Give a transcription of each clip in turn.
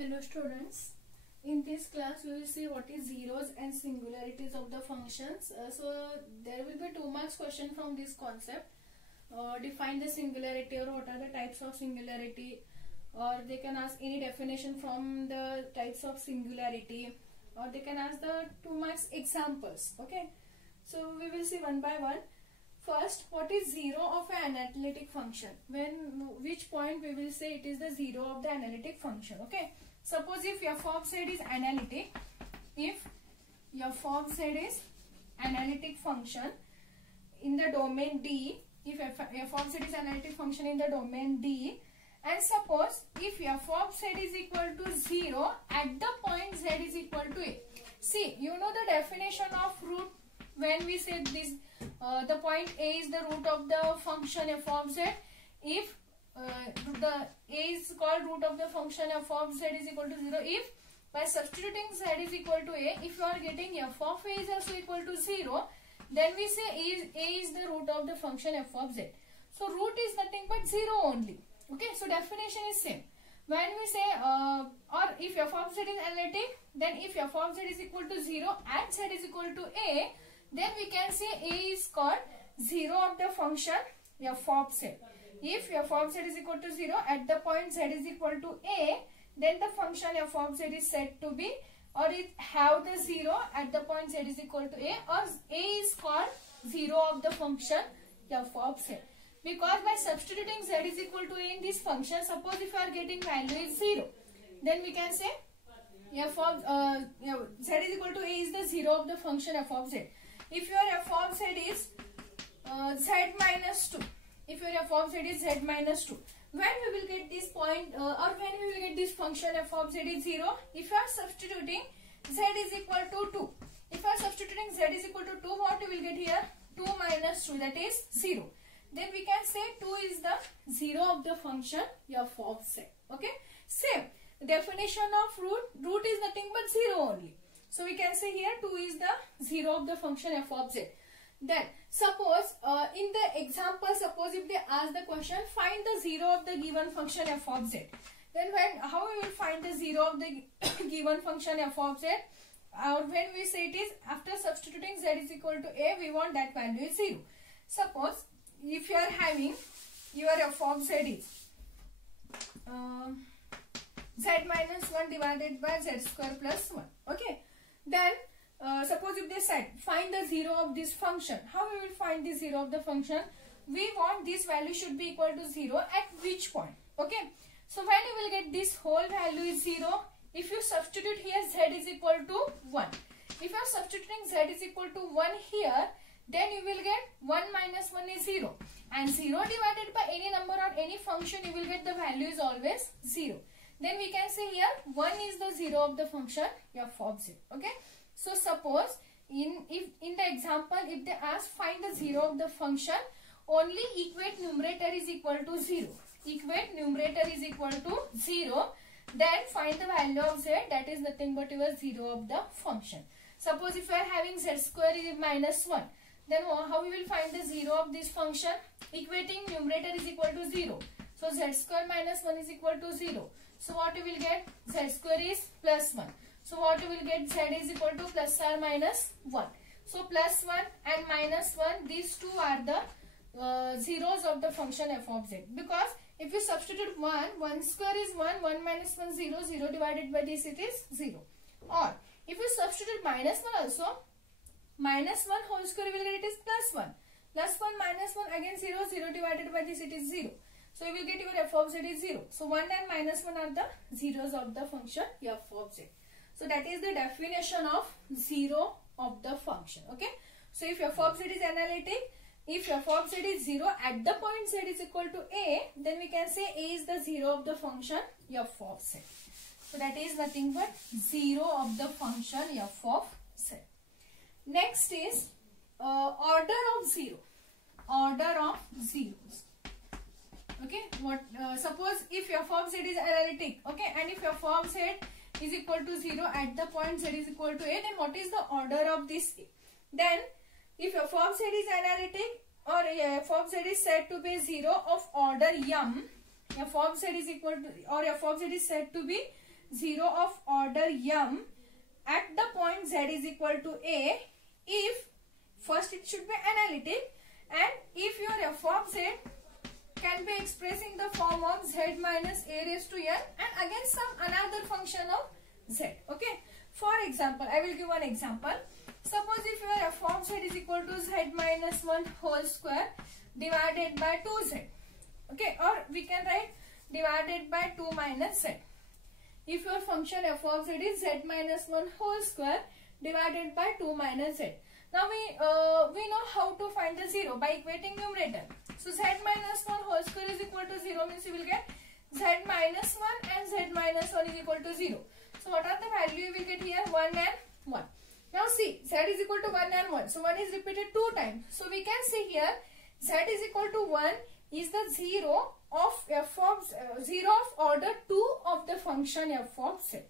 Hello students, in this class we will see what is zeros and singularities of the functions. So there will be 2 marks question from this concept. Define the singularity, or what are the types of singularity, or they can ask any definition from the types of singularity, or they can ask the 2 marks examples. Okay, so we will see one by one. First, what is zero of an analytic function? Which point we will say it is the zero of the analytic function. Okay, suppose if f of z is analytic, if f of z is analytic function in the domain D, if f of z is analytic function in the domain D, and suppose if f of z is equal to 0 at the point z is equal to a. See, you know the definition of root when we say this. The point a is the root of the function f of z. If the a is called root of the function f of z is equal to 0, if by substituting z is equal to a, if you are getting f of a is also equal to 0, then we say a is the root of the function f of z. So root is nothing but 0 only. Okay, so definition is same. When we say or if f of z is analytic, then if f of z is equal to 0 and z is equal to a, then we can say a is called 0 of the function f of z. If f of z is equal to 0 at the point z is equal to a, then the function f of z is said to be, or it have the 0 at the point z is equal to a, or a is called 0 of the function f of z. Because by substituting z is equal to a in this function, suppose if you are getting value is 0, then we can say f of z is equal to a is the 0 of the function f of z. If your f of z is z minus 2, if your f of z is z minus 2, when we will get this point or when we will get this function f of z is 0, if you are substituting z is equal to 2, if you are substituting z is equal to 2, what you will get here? 2 minus 2, that is 0. Then we can say 2 is the 0 of the function f of z. Okay, same definition of root is nothing but 0 only. So we can say here 2 is the 0 of the function f of z. Then suppose in the example, suppose if they ask the question, find the 0 of the given function f of z. Then how we will find the 0 of the given function f of z? Or when we say it is after substituting z is equal to a, we want that value is 0. Suppose if you are having your f of z is z minus 1 divided by z square plus 1. Okay. Then suppose if they said find the 0 of this function, how we will find the 0 of the function? We want this value should be equal to 0 at which point? Okay, so when you will get this whole value is 0, if you substitute here z is equal to 1, if you are substituting z is equal to 1 here, then you will get 1 minus 1 is 0, and 0 divided by any number or any function, you will get the value is always 0. Then we can say here 1 is the 0 of the function f of z. Okay, so suppose in the example, if they ask find the 0 of the function, only equate numerator is equal to 0. Equate numerator is equal to 0. Then find the value of z, that is nothing but your 0 of the function. Suppose if you are having z square is minus 1, then how we will find the 0 of this function? Equating numerator is equal to 0. So z square minus 1 is equal to 0. So what you will get? Z square is plus 1. So what you will get? Z is equal to plus or minus 1. So plus 1 and minus 1, these two are the zeros of the function f of z. Because if you substitute 1 square is 1, 1 minus 1 0, 0 divided by this it is 0. Or if you substitute minus 1 also, minus 1 whole square you will get it is plus 1. Plus 1 minus 1 again 0, 0 divided by this it is 0. So you will get your f of z is 0. So 1 and minus 1 are the zeros of the function f of z. So that is the definition of 0 of the function. Okay. So if f of z is analytic, if f of z is 0 at the point z is equal to a, then we can say a is the 0 of the function f of z. So that is nothing but 0 of the function f of z. Next is order of 0. Order of zeros. Okay, suppose if f of z is analytic, okay, and if f of z is equal to 0 at the point z is equal to a, then what is the order of this a? Then if f of z is analytic or f of z is said to be 0 of order m, f of z is equal to, or f of z is said to be 0 of order m at the point z is equal to a if first it should be analytic, and if your f of z can be expressed in the form of z minus a raised to n and again some another function of z. Okay. For example, I will give one example. Suppose if your f of z is equal to z minus 1 whole square divided by 2z. Okay. Or we can write divided by 2 minus z. If your function f of z is z minus 1 whole square divided by 2 minus z. Now we know how to find the 0 by equating numerator. So z minus 1 whole square is equal to 0 means you will get z minus 1 and z minus 1 is equal to 0. So what are the value you will get here? 1 and 1. Now see, z is equal to 1 and 1. So 1 is repeated 2 times. So we can say here z is equal to 1 is the 0 of f of 0 of order 2 of the function f of z.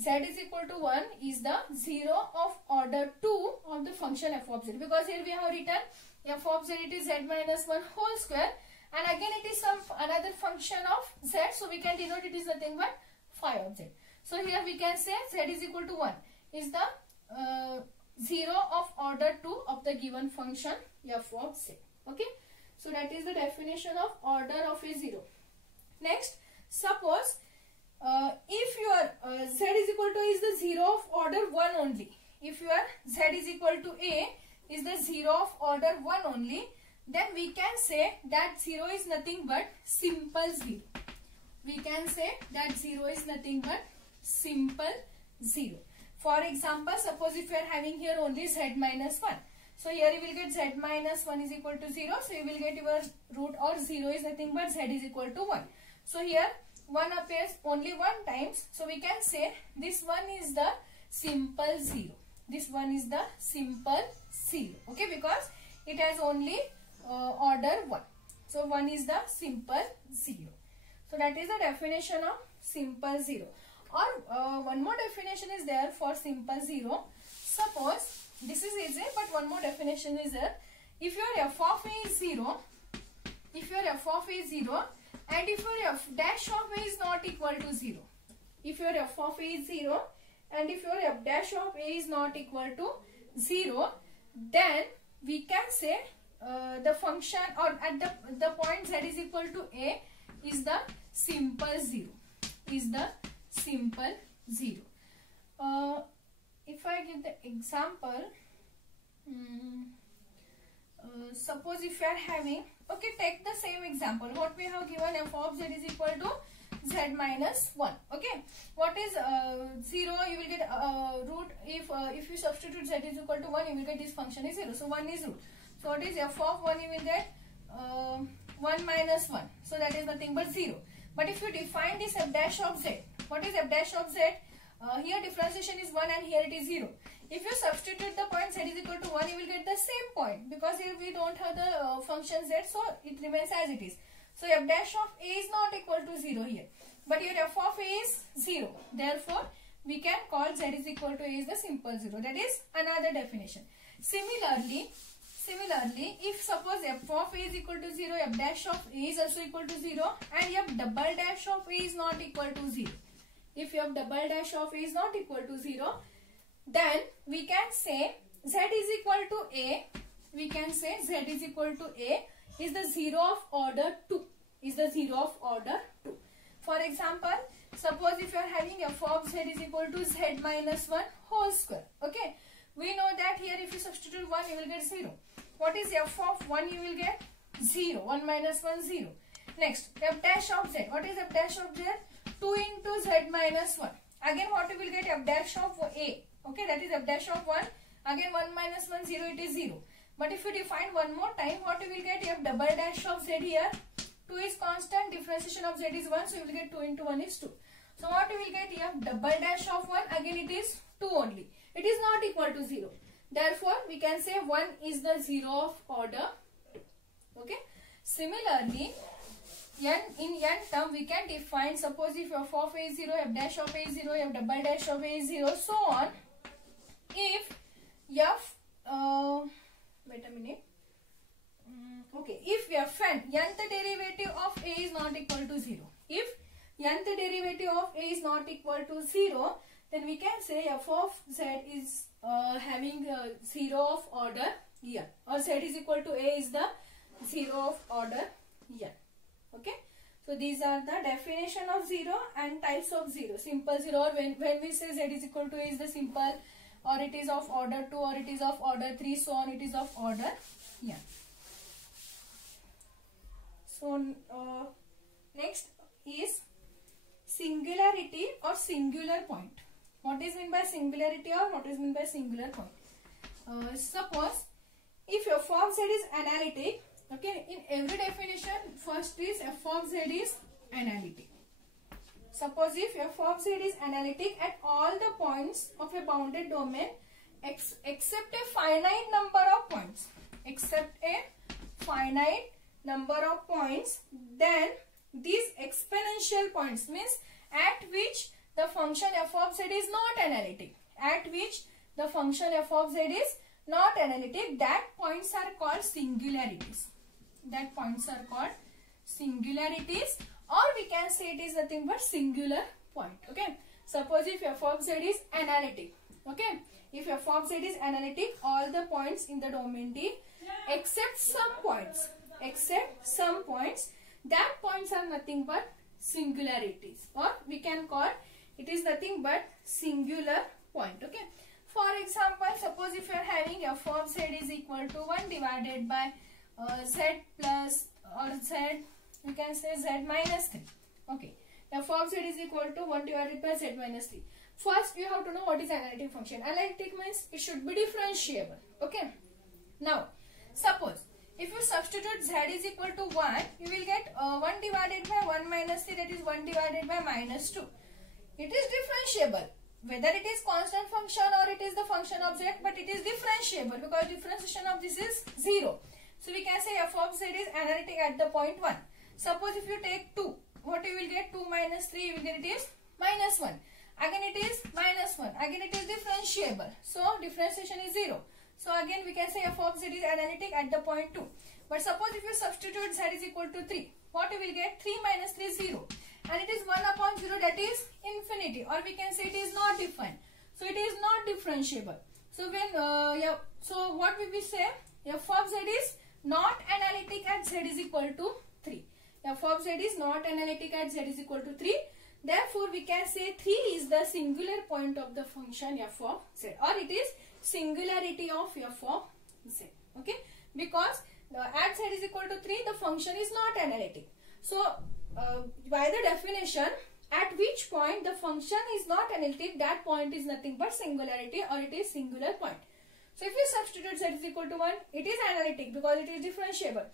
Z is equal to 1 is the 0 of order 2 of the function f of z, because here we have written f of z, it is z minus 1 whole square, and again it is some another function of z, so we can denote it is nothing but phi of z. So here we can say z is equal to 1 is the 0 of order 2 of the given function f of z. Okay. So that is the definition of order of a 0. Next, suppose if your z is equal to is the 0 of order 1 only. If your z is equal to a is the 0 of order 1 only, then we can say that 0 is nothing but simple 0. We can say that 0 is nothing but simple 0. For example, suppose if you are having here only z minus 1. So here you will get z minus 1 is equal to 0. So you will get your root or 0 is nothing but z is equal to 1. So here 1 appears only 1 times. So we can say this one is the simple 0. This one is the simple 0. Okay, because it has only order 1. So 1 is the simple 0. So that is the definition of simple 0. Or one more definition is there for simple 0. Suppose this is easy, but one more definition is there. If your f of a is 0, if your f of a is 0 and if your f dash of a is not equal to 0, if your f of a is 0 and if your f dash of a is not equal to 0, then we can say the function or at the point z is equal to a is the simple 0, is the simple 0. If I give the example, suppose if you are having, okay, take the same example. What we have given, f of z is equal to z minus 1. Okay, what is 0? You will get root. If you substitute z is equal to 1, you will get this function is 0. So 1 is root. So what is f of 1? You will get 1 minus 1. So that is nothing but 0. But if you define this f dash of z, what is f dash of z? Here differentiation is 1 and here it is 0. If you substitute the point z is equal to 1, you will get the same point, because here we don't have the function z, so it remains as it is. So f dash of a is not equal to 0 here, but your f of a is 0. Therefore, we can call z is equal to a is the simple 0. That is another definition. Similarly, if suppose f of a is equal to 0, f dash of a is also equal to 0 and f double dash of a is not equal to 0. If f double dash of a is not equal to 0, then we can say z is equal to a. We can say z is equal to a is the 0 of order 2. Is the 0 of order 2. For example, suppose if you are having f of z is equal to z minus 1 whole square. Okay, we know that here if you substitute 1, you will get 0. What is f of 1? You will get 0. 1 minus 1, 0. Next, f dash of z. What is f dash of z? 2 into z minus 1. Again, what you will get? F dash of a. Okay, that is f dash of 1. Again, 1 minus 1, 0, it is 0. But if you define one more time, what you will get? F double dash of z here. 2 is constant, differentiation of z is 1, so you will get 2 into 1 is 2. So what you will get? F double dash of 1, again it is 2 only. It is not equal to 0. Therefore, we can say 1 is the 0 of order. Okay. Similarly, in n term we can define, suppose if f of a is 0, f dash of a is 0, f double dash of a is 0, so on. If f, wait a minute. Okay, if f n, nth derivative of a is not equal to 0. If nth derivative of a is not equal to 0, then we can say f of z is having 0 of order n, or z is equal to a is the 0 of order n. Okay. So these are the definition of 0 and types of 0. Simple 0, or when we say z is equal to a is the simple, or it is of order 2, or it is of order 3, so on, it is of order n. So next is singularity or singular point. What is meant by singularity or what is meant by singular point? Suppose if f of z is analytic, okay, in every definition first is f of z is analytic. Suppose if f of z is analytic at all the points of a bounded domain except a finite number of points, then these exponential points means at which the function f of z is not analytic, that points are called singularities. Or we can say it is nothing but singular point. Okay. Suppose if f of z is analytic, okay, if f of z is analytic, all the points in the domain D except some points, that points are nothing but singularities, or we can call it is nothing but singular point. Okay. For example, suppose if you are having f of z is equal to 1 divided by z plus, or z, you can say z minus 3. Okay. F of z is equal to 1 divided by z minus 3. First, you have to know what is analytic function. Analytic means it should be differentiable. Okay. Now, suppose if you substitute z is equal to 1, you will get 1 divided by 1 minus 3, that is 1 divided by minus 2. It is differentiable. Whether it is constant function or it is the function of z, but it is differentiable because differentiation of this is 0. So we can say f of z is analytic at the point 1. Suppose if you take 2, what you will get? 2 minus 3, you will get it is minus 1. Again it is minus 1. Again it is differentiable. So differentiation is 0. So again we can say f of z is analytic at the point 2. But suppose if you substitute z is equal to 3, what you will get? 3 minus 3 is 0. And it is 1 upon 0, that is infinity, or we can say it is not defined. So it is not differentiable. So when so what will we say? F of z is not analytic at z is equal to 3. F of z is not analytic at z is equal to 3. Therefore, we can say 3 is the singular point of the function f of z, or it is singularity of f of z. Okay, because at z is equal to 3, the function is not analytic. So by the definition, at which point the function is not analytic, that point is nothing but singularity, or it is singular point. So if you substitute z is equal to 1, it is analytic because it is differentiable.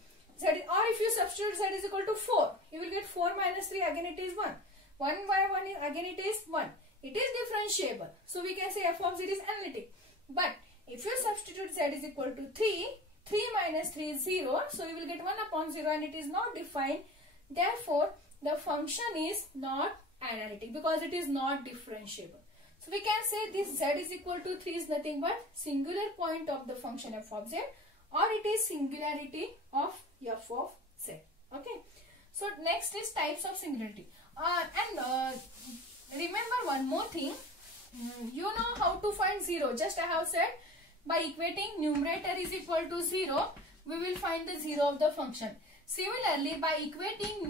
Or if you substitute z is equal to 4, you will get 4 minus 3, again it is 1. 1 by 1, again it is 1. It is differentiable. So we can say f of z is analytic. But if you substitute z is equal to 3, 3 minus 3 is 0. So you will get 1 upon 0 and it is not defined. Therefore, the function is not analytic because it is not differentiable. So we can say this z is equal to 3 is nothing but singular point of the function f of z, or it is singularity of f of z. Okay. So next is types of singularity. Remember one more thing. You know how to find 0. Just I have said, by equating numerator is equal to 0, we will find the 0 of the function. Similarly, by equating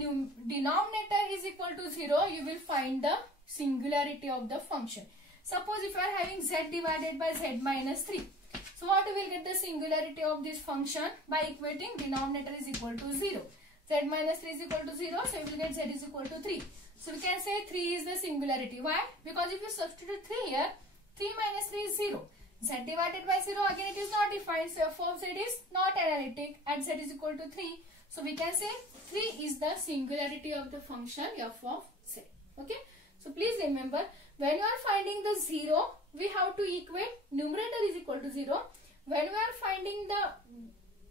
denominator is equal to 0, you will find the singularity of the function. Suppose if you are having z divided by z minus 3. So what you will get the singularity of this function by equating denominator is equal to 0. Z minus 3 is equal to 0, so you will get z is equal to 3. So we can say 3 is the singularity. Why? Because if you substitute 3 here, 3 minus 3 is 0. Z divided by 0, again it is not defined, so f of z is not analytic at z is equal to 3. So we can say 3 is the singularity of the function f of z. Okay. So please remember, when you are finding the 0, we have to equate numerator is equal to 0. When we are finding the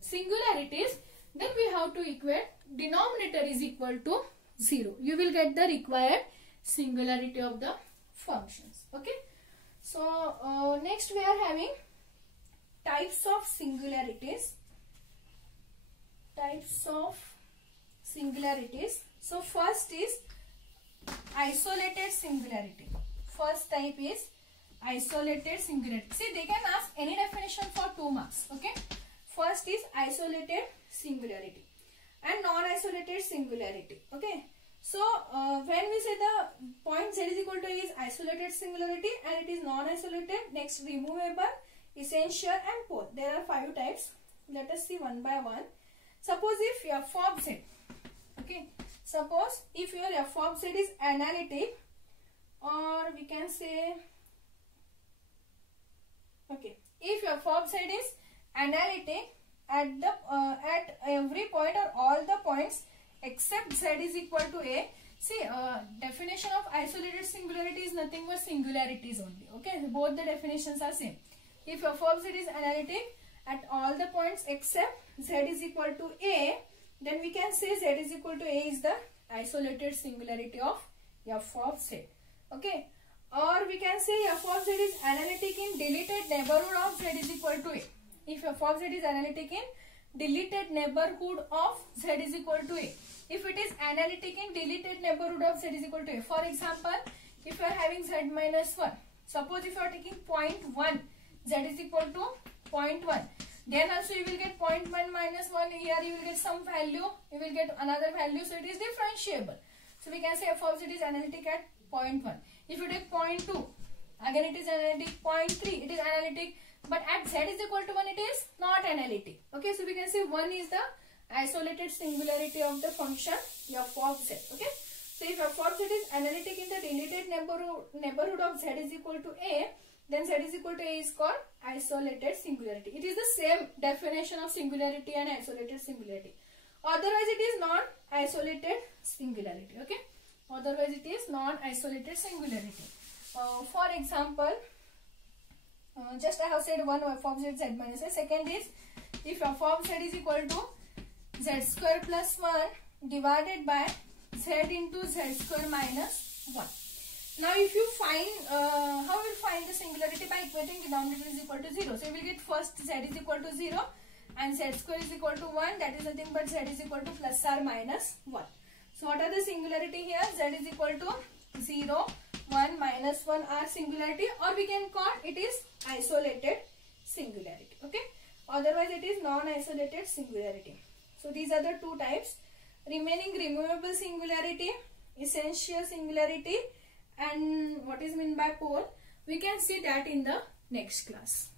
singularities, then we have to equate denominator is equal to 0. You will get the required singularity of the functions. Okay. So next we are having types of singularities. So first is isolated singularity. First type is isolated singularity. See, they can ask any definition for 2 marks. Okay. First is isolated singularity and non-isolated singularity. Okay. So, when we say the point z is equal to a is isolated singularity and it is non-isolated, next removable, essential and pole. There are 5 types. Let us see one by one. Suppose if f of z, okay, suppose if your f of z is analytic, or we can say, okay, if f of z is analytic at the at every point or all the points except z is equal to a. See, definition of isolated singularity is nothing but singularities only. Okay, both the definitions are same. If f of z is analytic at all the points except z is equal to a, then we can say z is equal to a is the isolated singularity of f of z. Okay, or we can say f of z is analytic in deleted neighborhood of z is equal to a. If f of z is analytic in deleted neighborhood of z is equal to a. If it is analytic in deleted neighborhood of z is equal to a. For example, if you are having z minus 1. Suppose if you are taking 0.1, z is equal to 0.1. Then also you will get 0.1 minus 1. Here you will get some value. You will get another value. So it is differentiable. So we can say f of z is analytic at 0.1. If you take 0.2, again it is analytic. 0.3, it is analytic. But at z is equal to 1, it is not analytic. Okay, so we can say 1 is the isolated singularity of the function f of z. Okay, so if f of z is analytic in the deleted neighborhood of z is equal to a, then z is equal to a is called isolated singularity. It is the same definition of singularity and isolated singularity. Otherwise, it is non-isolated singularity. Okay, otherwise it is non-isolated singularity. For example, just I have said one f of z minus a. Second is if f of z is equal to z square plus 1 divided by z into z square minus 1. Now if you find, how will you find the singularity? By equating denominator is equal to 0. So you will get first z is equal to 0 and z square is equal to 1. That is nothing but z is equal to plus or minus 1. So what are the singularity here? Z is equal to 0, 1, minus 1 are singularity, or we can call it is isolated singularity. Okay, otherwise it is non-isolated singularity. So these are the 2 types. Remaining removable singularity, essential singularity, and what is meant by pole, we can see that in the next class.